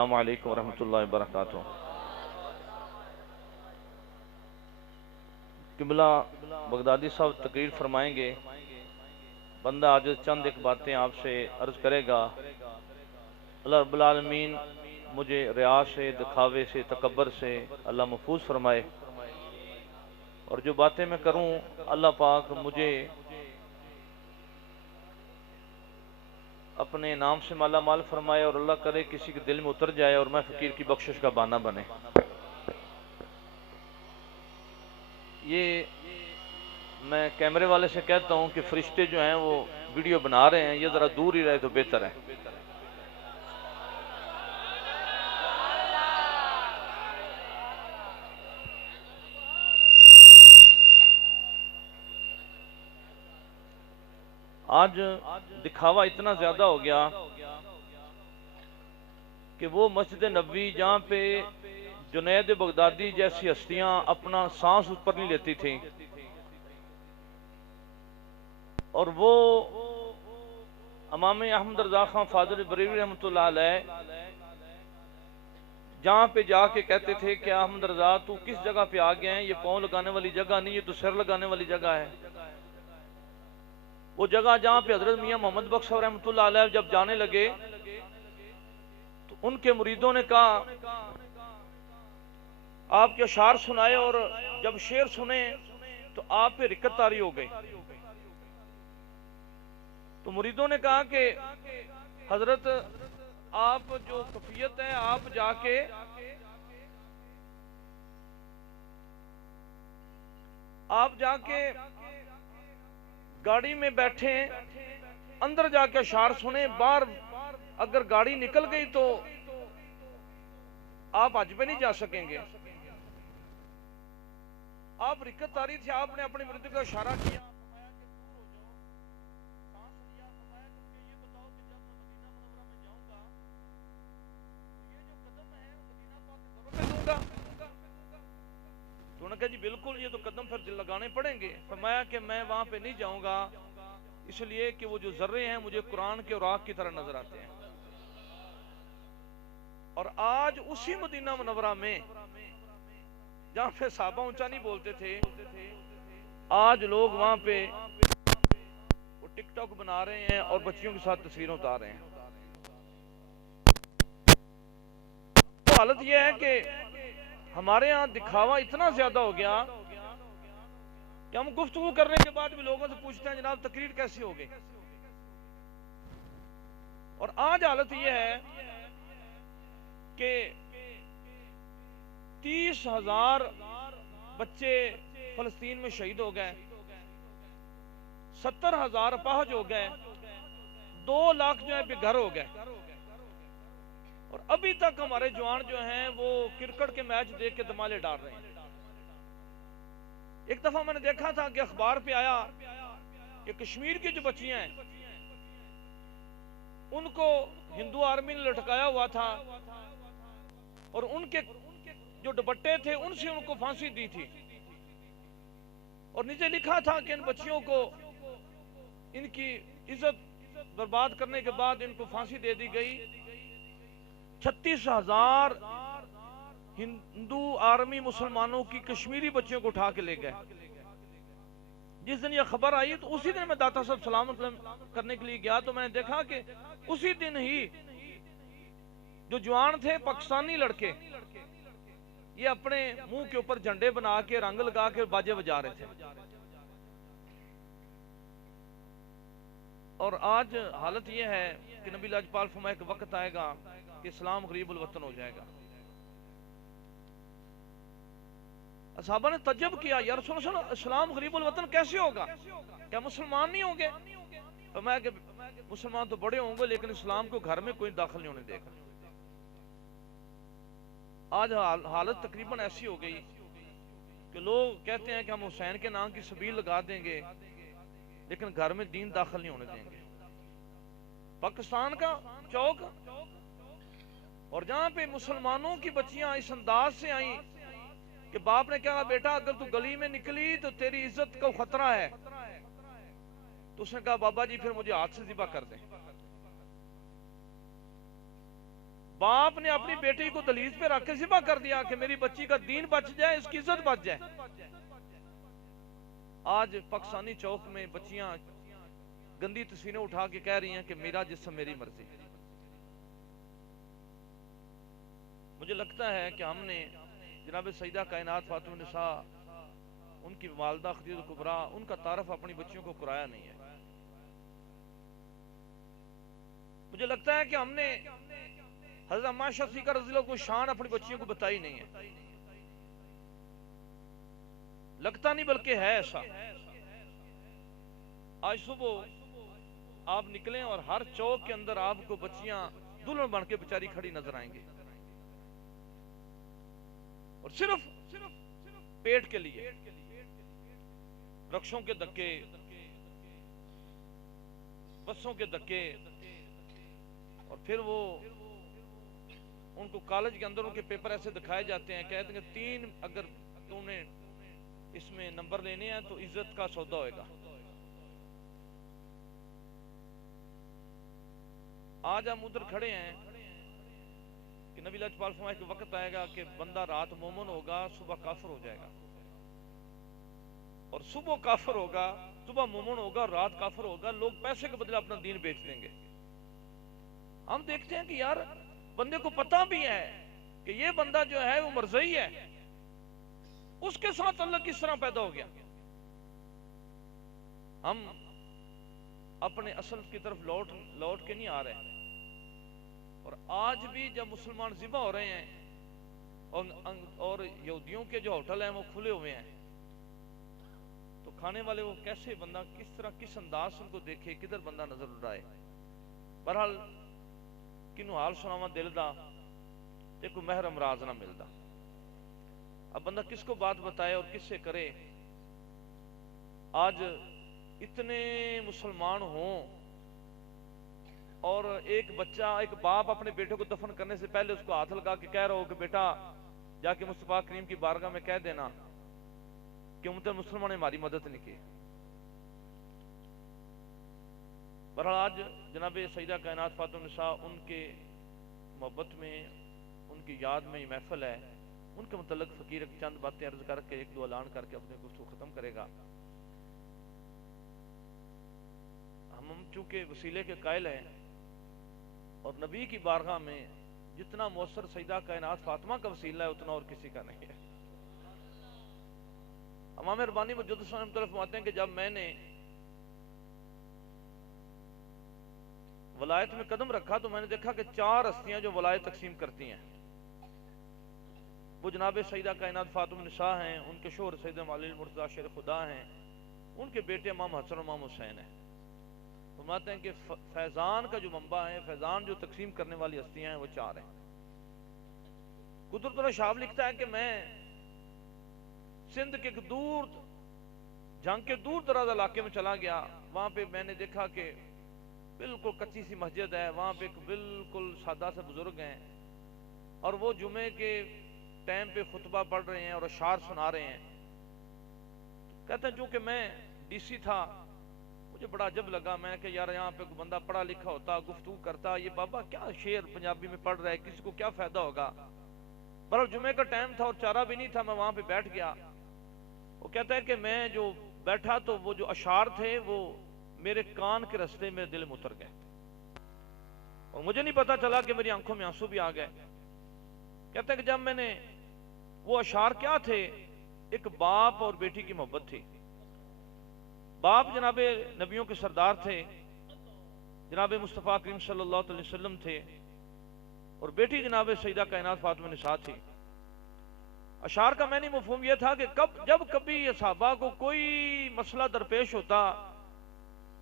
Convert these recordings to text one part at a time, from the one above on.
السلام علیکم ورحمۃ اللہ وبرکاتہ۔ قبلہ بغدادی صاحب تقریر فرمائیں گے۔ بندہ آج چند ایک باتیں آپ سے عرض کرے گا۔ اللہ رب العالمین مجھے ریا سے، دکھاوے سے، تکبر سے اللہ محفوظ فرمائے، اور جو باتیں میں کروں اللہ پاک مجھے اپنے نام سے مالا مال فرمائے، اور اللہ کرے کسی کے دل میں اتر جائے اور میں فقیر کی بخشش کا بہانہ بنے۔ یہ میں کیمرے والے سے کہتا ہوں کہ فرشتے جو ہیں وہ ویڈیو بنا رہے ہیں، یہ ذرا دور ہی رہے تو بہتر ہے۔ آج دکھاوا اتنا زیادہ ہو گیا کہ وہ مسجد نبوی جہاں پہ جنید بغدادی جیسی ہستیاں اپنا سانس اوپر نہیں لیتی تھیں، اور وہ امام احمد رضا خان فاضل بریلوی رحمۃ اللہ علیہ جہاں پہ جا کے کہتے تھے کہ احمد رضا تو کس جگہ پہ آ گئے ہیں، یہ پاؤں لگانے والی جگہ نہیں، یہ تو سر لگانے والی جگہ ہے۔ وہ جگہ جہاں پہ حضرت میاں محمد بخش صاحب رحمۃ اللہ علیہ جب جانے لگے تو ان کے مریدوں نے کہا آپ کے اشعار سنائے، اور جب شعر سنے تو آپ پہ رکت طاری ہو گئی۔ تو مریدوں نے کہا کہ حضرت آپ جو کفیت ہے آپ جا کے گاڑی میں بیٹھیں، اندر جا کے اشعار سنیں، باہر اگر گاڑی نکل گئی تو آپ حج پہ نہیں جا سکیں گے۔ آپ رکت طاری تھے، آپ نے اپنے مریدوں کا اشارہ کیا، تو انہوں نے کہا جی بالکل، یہ تو قدم پھر لگانے پڑیں گے۔ فرمایا کہ میں وہاں پہ نہیں جاؤں گا، اس لیے کہ وہ جو ذرے ہیں مجھے قرآن کے اوراق کی طرح نظر آتے ہیں۔ اور آج اسی مدینہ منورہ میں جہاں پہ صحابہ اونچا نہیں بولتے تھے، آج لوگ وہاں پہ وہ ٹک ٹاک بنا رہے ہیں اور بچیوں کے ساتھ تصویریں اتار رہے ہیں۔ تو حالت یہ ہے کہ ہمارے ہاں دکھاوا اتنا زیادہ ہو گیا کہ ہم گفتگو کرنے کے بعد بھی لوگوں سے پوچھتے ہیں جناب تقریر کیسی ہوگی۔ اور آج حالت یہ ہے کہ 30,000 بچے فلسطین میں شہید ہو گئے، 70,000 اپاہج ہو گئے، 2 لاکھ جو ہے بے گھر ہو گئے، اور ابھی تک ہمارے جوان جو ہیں وہ کرکٹ کے میچ دیکھ کے دمالے ڈال رہے ہیں۔ ایک دفعہ میں نے دیکھا تھا کہ اخبار پہ آیا کہ کشمیر کی جو بچیاں ہیں ان کو ہندو آرمی نے لٹکایا ہوا تھا، اور ان کے جو دوپٹے تھے ان سے ان کو پھانسی دی تھی، اور نیچے لکھا تھا کہ ان بچیوں کو ان کی عزت برباد کرنے کے بعد ان کو پھانسی دے دی گئی۔ 36,000 ہندو آرمی مسلمانوں کی کشمیری بچیوں کو اٹھا کے لے گئے۔ جس دن یہ خبر آئی تو اسی دن میں داتا صاحب سلام کرنے کے لیے گیا، تو میں نے دیکھا کہ اسی دن ہی جو جوان تھے پاکستانی لڑکے یہ اپنے منہ کے اوپر جھنڈے بنا کے رنگ لگا کے باجے بجا رہے تھے۔ اور آج حالت یہ ہے کہ نبی لاجپال فرمایا کہ وقت آئے گا کہ اسلام غریب الوطن ہو جائے گا۔ صحابہ نے تعجب کیا، یا رسول اللہ اسلام غریب الوطن کیسے ہوگا، کیا مسلمان نہیں ہوں گے؟ فرمایا کہ مسلمان تو بڑے ہوں گے لیکن اسلام کو گھر میں کوئی داخل نہیں ہونے دے گا۔ آج حالت تقریباً ایسی ہو گئی کہ لوگ کہتے ہیں کہ ہم حسین کے نام کی سبیل لگا دیں گے لیکن گھر میں دین داخل نہیں ہونے دیں گے۔ پاکستان کا چوک، اور جہاں پہ مسلمانوں کی بچیاں اس انداز سے آئیں کہ باپ نے کہا بیٹا اگر تو گلی میں نکلی تو تیری عزت کا خطرہ ہے، تو اس نے کہا بابا جی پھر مجھے ہاتھ سے ذبح کر دیں۔ باپ نے اپنی بیٹی کو دہلیز پہ رکھ کے ذبح کر دیا کہ میری بچی کا دین بچ جائے، اس کی عزت بچ جائے۔ آج پاکستانی چوک میں بچیاں گندی تصویریں اٹھا کے کہہ رہی ہیں کہ میرا جسم میری مرضی۔ مجھے لگتا ہے کہ ہم نے جناب سیدہ کائنات فاطمہ النساء، ان کی والدہ خدیجہ کبریٰ، ان کا تعارف اپنی بچیوں کو کرایا نہیں ہے۔ مجھے لگتا ہے کہ ہم نے حضرت عمار شفیقہ رضی اللہ کو شان اپنی بچیوں کو بتائی نہیں ہے۔ لگتا نہیں بلکہ ہے ایسا۔ آج صبح آپ نکلیں اور ہر چوک کے اندر آپ کو بچیاں دلہن بن کے بیچاری کھڑی نظر آئیں گی، اور صرف پیٹ کے لیے رکشوں کے دھکے، بسوں کے دھکے، اور پھر وہ ان کو کالج کے اندر ان کے پیپر ایسے دکھائے جاتے ہیں، کہتے ہیں کہ 3 اگر تم نے اس میں نمبر لینے ہیں تو عزت کا سودا ہوئے گا۔ آج ہم ادھر کھڑے ہیں کہ نبی لاجپال فرمایا کہ وقت آئے گا کہ بندہ رات مومن ہوگا، صبح کافر ہو جائے گا، اور صبح کافر ہوگا، صبح مومن ہوگا، رات کافر ہوگا۔ لوگ پیسے کے بدلے اپنا دین بیچ دیں گے۔ ہم دیکھتے ہیں کہ یار بندے کو پتہ بھی ہے کہ یہ بندہ جو ہے وہ مرضی ہے، اس کے ساتھ اللہ کس طرح پیدا ہو گیا۔ ہم اپنے اصل کی طرف لوٹ کے نہیں آ رہے ہیں۔ اور آج بھی جب مسلمان ذبح ہو رہے ہیں اور یہودیوں کے جو ہوٹل ہیں وہ کھلے ہوئے ہیں، تو کھانے والے وہ کیسے بندہ کس طرح کس انداز ان کو دیکھے، کدھر بندہ نظر اڑائے۔ بہرحال کنو حال سناواں دل دا تے کوئی محرم راز نہ ملدا۔ اب بندہ کس کو بات بتائے اور کس سے کرے۔ آج اتنے مسلمان ہوں اور ایک بچہ، ایک باپ اپنے بیٹے کو دفن کرنے سے پہلے اس کو ہاتھ لگا کے کہہ رہا ہو کہ بیٹا جا کے مصطفیٰ کریم کی بارگاہ میں کہہ دینا کہ امت مسلمہ نے ہماری مدد نہیں کی۔ بہرحال آج جناب سیدہ کائنات فاطمہ النساء، ان کے محبت میں، ان کی یاد میں یہ محفل ہے۔ ان کے متعلق فقیر چند باتیں عرض کر کے 1-2 اعلان کر کے اپنے گفتگو ختم کرے گا۔ ہم چونکہ وسیلے کے قائل ہیں اور نبی کی بارگاہ میں جتنا مؤثر سیدہ کائنات فاطمہ کا وسیلہ ہے اتنا اور کسی کا نہیں ہے۔ امام ربانی مجدد صلی اللہ علیہ وسلم فرماتے ہیں کہ جب میں نے ولایت میں قدم رکھا تو میں نے دیکھا کہ 4 ہستیاں جو ولایت تقسیم کرتی ہیں وہ جناب سیدہ کائنات فاطمہ النساء ہیں، ان کے شوہر سیدنا علی المرتضیٰ شیر خدا ہیں، ان کے بیٹے امام حسن اور امام حسین ہیں۔ فرماتے ہیں کہ فیضان کا جو منبع ہے، فیضان جو تقسیم کرنے والی ہستیاں ہیں وہ 4 ہیں۔ قدرت اللہ شاہب لکھتا ہے کہ میں سندھ کے دور جنگ کے دور دراز علاقے میں چلا گیا، وہاں پہ میں نے دیکھا کہ بالکل کچی سی مسجد ہے، وہاں پہ بالکل سادہ سے بزرگ ہیں اور وہ جمعے کے ٹائم پہ خطبہ پڑھ رہے ہیں اور اشعار سنا رہے ہیں۔ کہتے ہیں چونکہ میں ڈی سی تھا، مجھے بڑا عجب لگا، میں کہ یار یہاں پہ کوئی بندہ پڑھا لکھا ہوتا، گفتگو کرتا، یہ بابا کیا شعر پنجابی میں پڑھ رہا ہے، کسی کو کیا فائدہ ہوگا۔ پر جمعے کا ٹائم تھا اور چارہ بھی نہیں تھا، میں وہاں پہ بیٹھ گیا۔ وہ کہتا ہے کہ میں جو بیٹھا تو وہ جو اشعار تھے وہ میرے کان کے رستے میں دل میں اتر گئے اور مجھے نہیں پتا چلا کہ میری آنکھوں میں آنسو بھی آ گئے۔ کہتا ہے کہ جب میں نے وہ اشعار کیا تھے، ایک باپ اور بیٹی کی محبت تھی۔ باپ جناب نبیوں کے سردار تھے، جناب مصطفیٰ کریم صلی اللہ علیہ وسلم تھے، اور بیٹی جناب سیدہ کائنات فاطمہ النساء تھی۔ اشعار کا میں نے مفہوم یہ تھا کہ جب کبھی صحابہ کو کوئی مسئلہ درپیش ہوتا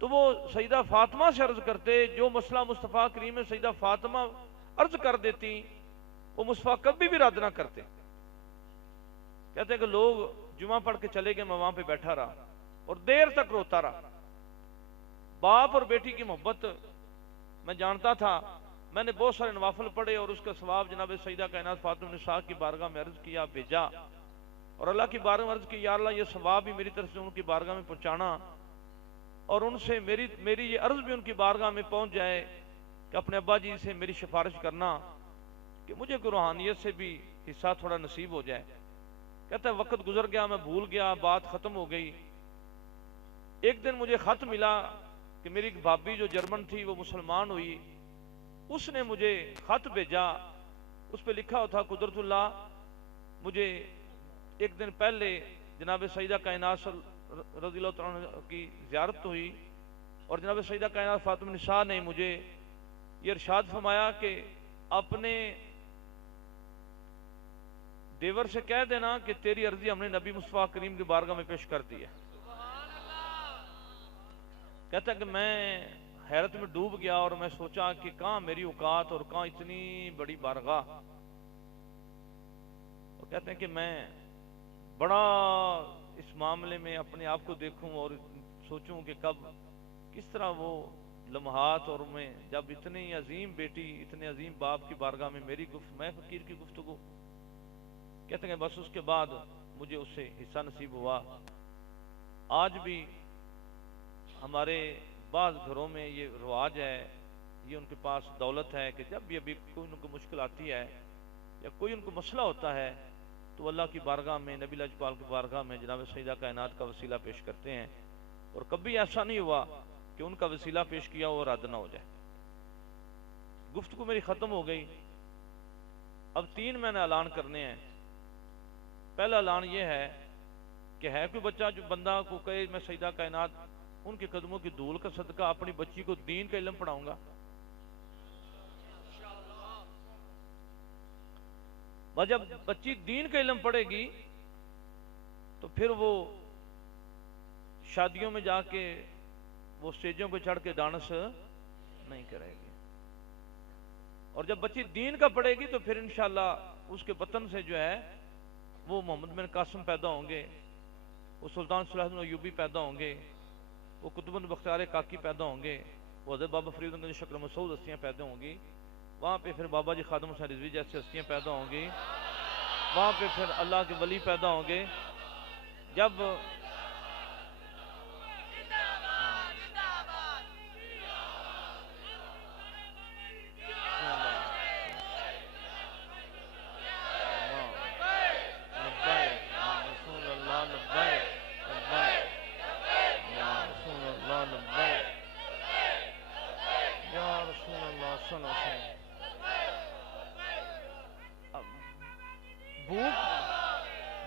تو وہ سیدہ فاطمہ سے عرض کرتے، جو مسئلہ مصطفیٰ کریم سیدہ فاطمہ عرض کر دیتی وہ مصطفیٰ کبھی بھی رد نہ کرتے۔ کہتے ہیں کہ لوگ جمعہ پڑھ کے چلے گئے، میں وہاں پہ بیٹھا رہا اور دیر تک روتا رہا۔ باپ اور بیٹی کی محبت میں جانتا تھا، میں نے بہت سارے نوافل پڑھے اور اس کا ثواب جناب سیدہ کائنات فاطمہ النساء کی بارگاہ میں عرض کیا، بھیجا، اور اللہ کی بارگاہ میں عرض کی یا اللہ یہ ثواب بھی میری طرف سے ان کی بارگاہ میں پہنچانا، اور ان سے میری یہ عرض بھی ان کی بارگاہ میں پہنچ جائے کہ اپنے ابا جی سے میری سفارش کرنا کہ مجھے کوئی روحانیت سے بھی حصہ تھوڑا نصیب ہو جائے. کہتا ہے وقت گزر گیا، میں بھول گیا، بات ختم ہو گئی. ایک دن مجھے خط ملا کہ میری ایک بھابی جو جرمن تھی وہ مسلمان ہوئی. اس نے مجھے خط بھیجا، اس پہ لکھا ہوا تھا قدرت اللہ مجھے ایک دن پہلے جناب سیدہ کائنات رضی اللہ عنہ کی زیارت ہوئی، اور جناب سیدہ کائنات فاطمہ النساء نے مجھے یہ ارشاد فرمایا کہ اپنے دیور سے کہہ دینا کہ تیری عرضی ہم نے نبی مصطفیٰ کریم کی بارگاہ میں پیش کر دی ہے. کہتا ہے کہ میں حیرت میں ڈوب گیا اور میں سوچا کہ کہاں میری اوقات اور کہاں اتنی بڑی بارگاہ. اور کہتے ہیں کہ میں بڑا اس معاملے میں اپنے آپ کو دیکھوں اور سوچوں کہ کب کس طرح وہ لمحات، اور میں جب اتنی عظیم بیٹی اتنے عظیم باپ کی بارگاہ میں میری میں فقیر کی گفتگو. کہتے ہیں بس اس کے بعد مجھے اس سے حصہ نصیب ہوا. آج بھی ہمارے بعض گھروں میں یہ رواج ہے، یہ ان کے پاس دولت ہے کہ جب بھی ابھی کوئی ان کو مشکل آتی ہے یا کوئی ان کو مسئلہ ہوتا ہے تو اللہ کی بارگاہ میں، نبی لاجپال کی بارگاہ میں جناب سیدہ کائنات کا وسیلہ پیش کرتے ہیں. اور کبھی ایسا نہیں ہوا کہ ان کا وسیلہ پیش کیا وہ رد نہ ہو جائے. گفتگو میری ختم ہو گئی. اب 3 میں نے اعلان کرنے ہیں. پہلا اعلان یہ ہے کہ ہے کوئی بچہ جو بندہ کو کہے میں سیدہ کائنات ان کے قدموں کی دھول کا صدقہ اپنی بچی کو دین کا علم پڑھاؤں گا. اور جب بچی دین کا علم پڑھے گی تو پھر وہ شادیوں میں جا کے وہ سٹیجوں پہ چڑھ کے ڈانس نہیں کرے گی. اور جب بچی دین کا پڑھے گی تو پھر انشاءاللہ اس کے بطن سے جو ہے وہ محمد بن قاسم پیدا ہوں گے، وہ سلطان صلاح الدین ایوبی پیدا ہوں گے، وہ قطب بن بختیار کاکی پیدا ہوں گے، وہ حضرت بابا فرید گنج شکر مسعود ہستیاں پیدا ہوں گی. وہاں پہ پھر بابا جی خادم حسین رضوی جیسی ہستیاں پیدا ہوں گی. وہاں پہ پھر اللہ کے ولی پیدا ہوں گے. جب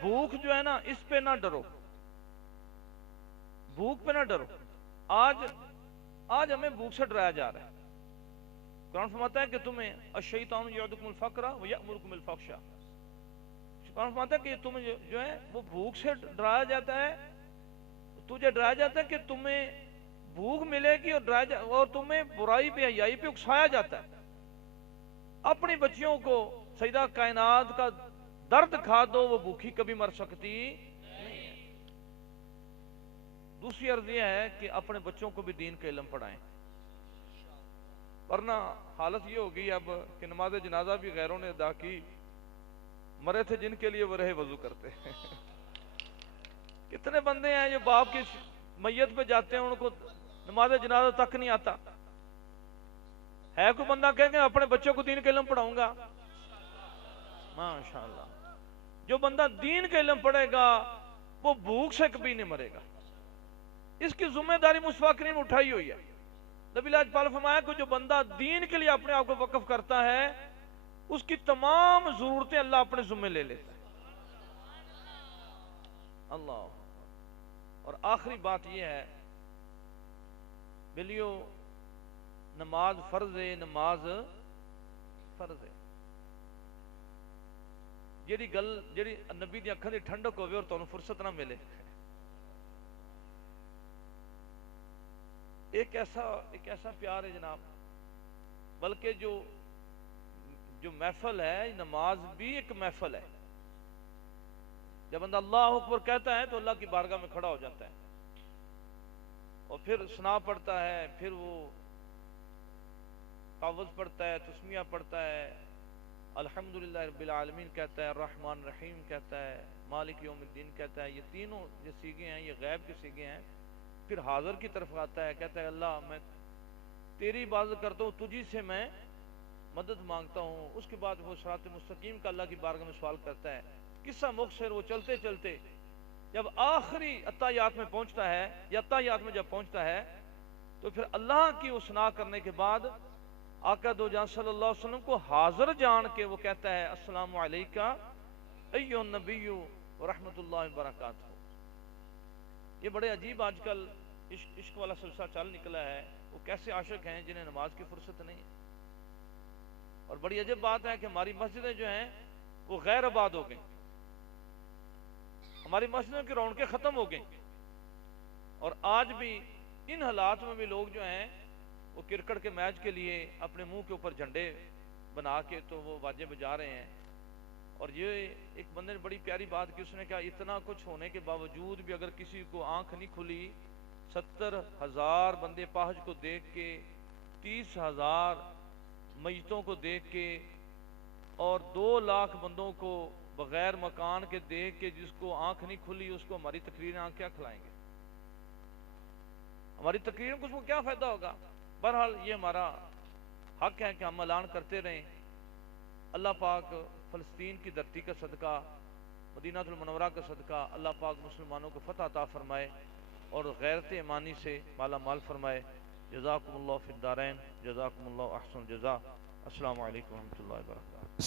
بھوک جو ہے نا اس پہ نہ ڈرو، بھوک پہ نہ ڈرو. آج ہمیں بھوک سے ڈرایا جا رہا ہے. قرآن فرماتا ہے کہ تمہیں الشیطان یعدکم الفقر ویأمرکم الفحشاء. قرآن فرماتا ہے کہ تمہیں جو ہے وہ بھوک سے ڈرایا جاتا ہے، تجھے ڈرایا جاتا ہے کہ تمہیں بھوک ملے گی اور تمہیں برائی پہ حیائی پہ اکسایا جاتا ہے. اپنی بچیوں کو سیدہ کائنات کا درد کھا دو، وہ بھوکی کبھی مر سکتی نہیں ہے. دوسری عرض یہ ہے کہ اپنے بچوں کو بھی دین کا علم پڑھائیں. ورنہ حالت یہ ہو گئی اب کہ نماز جنازہ بھی غیروں نے ادا کی، مرے تھے جن کے لیے وہ رہے وضو کرتے ہیں. کتنے بندے ہیں جو باپ کی میت پہ جاتے ہیں ان کو نماز جنازہ تک نہیں آتا. ہے کوئی بندہ کہیں گے اپنے بچوں کو دین کا علم پڑھاؤں گا؟ ماشاءاللہ. جو بندہ دین کا علم پڑھے گا وہ بھوک سے کبھی نہیں مرے گا. اس کی ذمہ داری مصطفیٰ کریم نے اٹھائی ہوئی ہے. نبی لاجپال فرمایا کہ جو بندہ دین کے لیے اپنے آپ کو وقف کرتا ہے اس کی تمام ضرورتیں اللہ اپنے ذمہ لے لیتا ہے. اللہ. اور آخری بات یہ ہے بلیو، نماز فرض ہے، نماز فرض ہے. جیڑی نبی دی اکھاں دی ٹھنڈک ہوے اور تانوں فرصت نہ ملے. ایک ایسا پیار ہے جناب، بلکہ جو محفل ہے نماز بھی ایک محفل ہے. جب بندہ اللہ اکبر کہتا ہے تو اللہ کی بارگاہ میں کھڑا ہو جاتا ہے اور پھر ثنا پڑھتا ہے، پھر وہ تعوذ پڑھتا ہے، تسمیہ پڑھتا ہے، الحمدللہ رب العالمین کہتا ہے، الرحمن الرحیم کہتا ہے، مالک یوم الدین کہتا ہے. یہ تینوں جو سیغے ہیں یہ غیب کے سیغے ہیں. پھر حاضر کی طرف آتا ہے، کہتا ہے اللہ میں تیری عبادت کرتا ہوں، تجھی سے میں مدد مانگتا ہوں. اس کے بعد وہ صراط مستقیم کا اللہ کی بارگاہ میں سوال کرتا ہے. قصہ مختصر، وہ چلتے چلتے جب آخری اتحیات میں پہنچتا ہے، یا اتحیات میں جب پہنچتا ہے، تو پھر اللہ کی ثنا کرنے کے بعد آقا دو جان صلی اللہ علیہ وسلم کو حاضر جان کے وہ کہتا ہے السلام علیکہ ایھا النبی ورحمۃ اللہ وبرکاتہ. یہ بڑے عجیب آج کل عشق والا سلسلہ چل نکلا ہے. وہ کیسے عاشق ہیں جنہیں نماز کی فرصت نہیں. اور بڑی عجیب بات ہے کہ ہماری مسجدیں جو ہیں وہ غیر آباد ہو گئیں، ہماری مسجدوں کی رونقیں ختم ہو گئیں. اور آج بھی ان حالات میں بھی لوگ جو ہیں وہ کرکٹ کے میچ کے لیے اپنے منہ کے اوپر جھنڈے بنا کے تو وہ باجے بجا رہے ہیں. اور یہ ایک بندے نے بڑی پیاری بات کی، اس نے کہا اتنا کچھ ہونے کے باوجود بھی اگر کسی کو آنکھ نہیں کھلی، 70,000 بندے پاہج کو دیکھ کے، 30,000 میتوں کو دیکھ کے، اور 2 لاکھ بندوں کو بغیر مکان کے دیکھ کے، جس کو آنکھ نہیں کھلی اس کو ہماری تقریر آنکھ کیا کھلائیں گے؟ ہماری تقریر کو اس کو کیا فائدہ ہوگا؟ بہرحال یہ ہمارا حق ہے کہ ہم اعلان کرتے رہیں. اللہ پاک فلسطین کی دھرتی کا صدقہ، مدینہ المنورہ کا صدقہ، اللہ پاک مسلمانوں کو فتح عطا فرمائے اور غیرت ایمانی سے مالا مال فرمائے. جزاکم اللہ فی الدارین، جزاکم اللہ احسن جزا. السلام علیکم ورحمۃ اللہ وبرکاتہ.